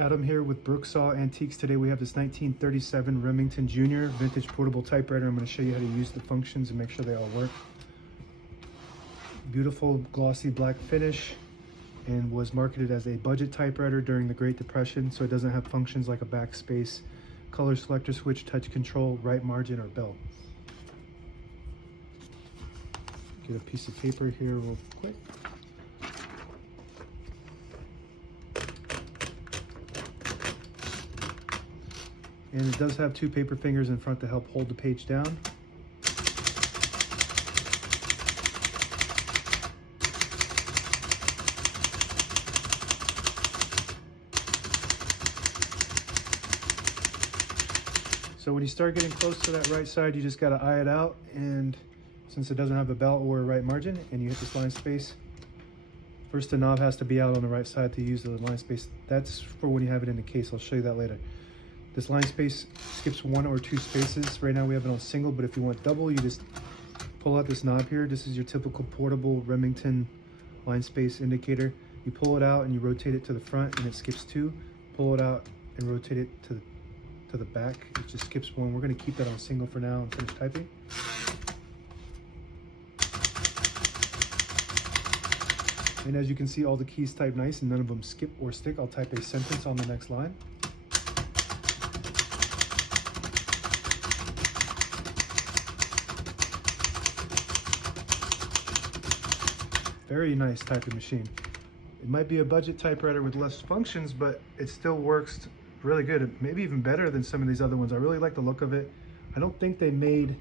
Adam here with Brooksaw Antiques. Today we have this 1937 Remington Junior vintage portable typewriter. I'm going to show you how to use the functions and make sure they all work. Beautiful glossy black finish, and was marketed as a budget typewriter during the Great Depression, so it doesn't have functions like a backspace, color selector switch, touch control, right margin, or bell. Get a piece of paper here real quick. And it does have two paper fingers in front to help hold the page down. So when you start getting close to that right side, you just got to eye it out, and since it doesn't have a bell or a right margin, and you hit this line space, first the knob has to be out on the right side to use the line space. That's for when you have it in the case. I'll show you that later. This line space skips one or two spaces. Right now we have it on single, but if you want double, you just pull out this knob here. This is your typical portable Remington line space indicator. You pull it out and you rotate it to the front and it skips two. Pull it out and rotate it to the back. It just skips one. We're going to keep that on single for now and finish typing. And as you can see, all the keys type nice and none of them skip or stick. I'll type a sentence on the next line. Very nice typing machine. It might be a budget typewriter with less functions, but it still works really good. Maybe even better than some of these other ones. I really like the look of it. I don't think they made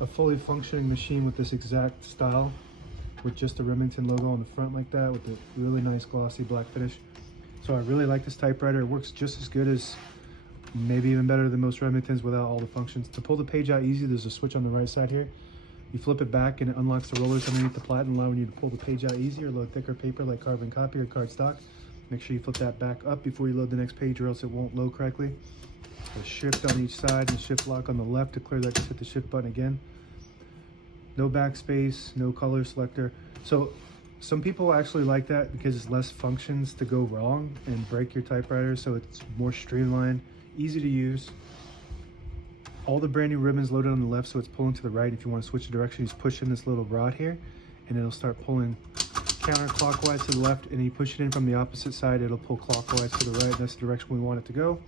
a fully functioning machine with this exact style, with just the Remington logo on the front like that, with the really nice glossy black finish. So I really like this typewriter. It works just as good as, maybe even better than most Remingtons without all the functions. To pull the page out easy, there's a switch on the right side here. You flip it back and it unlocks the rollers underneath the platen, allowing you to pull the page out easier, load thicker paper like carbon copy or cardstock. Make sure you flip that back up before you load the next page, or else it won't load correctly. A shift on each side and shift lock on the left. To clear that, just hit the shift button again. No backspace, no color selector. So some people actually like that because it's less functions to go wrong and break your typewriter, so it's more streamlined, easy to use. All the brand new ribbons loaded on the left, so it's pulling to the right. If you want to switch the direction, you just push in this little rod here and it'll start pulling counterclockwise to the left, and you push it in from the opposite side, it'll pull clockwise to the right. That's the direction we want it to go.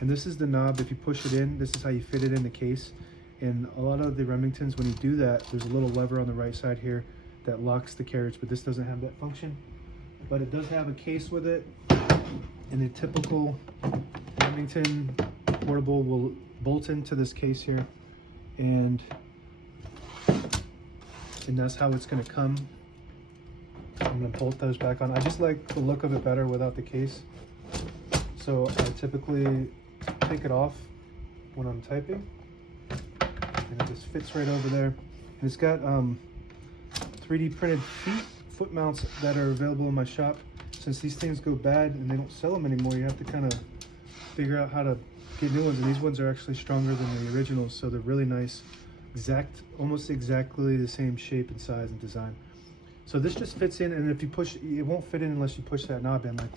And this is the knob. If you push it in, this is how you fit it in the case. And a lot of the Remingtons, when you do that, there's a little lever on the right side here that locks the carriage, but this doesn't have that function. But it does have a case with it, and the typical Remington portable will bolt into this case here, and that's how it's going to come. I'm going to bolt those back on. I just like the look of it better without the case, so I typically take it off when I'm typing, and it just fits right over there. And it's got 3D printed foot mounts that are available in my shop. Since these things go bad and they don't sell them anymore, you have to kind of figure out how to get new ones, and these ones are actually stronger than the originals, so they're really nice. Almost exactly the same shape and size and design. So this just fits in, and if you push, it won't fit in unless you push that knob in like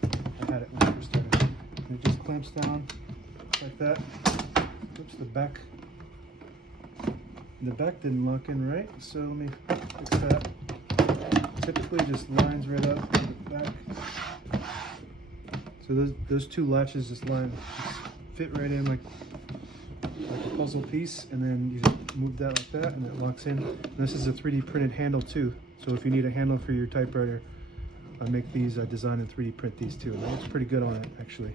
I had it when I first started. And it just clamps down like that. Oops, the back didn't lock in right, so let me fix that. Typically just lines right up to the back. So those two latches just fit right in like a puzzle piece, and then you just move that like that and it locks in. And this is a 3D printed handle too, so if you need a handle for your typewriter, I make these, design and 3D print these too, and it looks pretty good on it actually.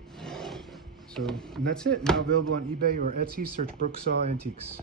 So, and that's it. Now available on eBay or Etsy. Search Brooksaw Antiques.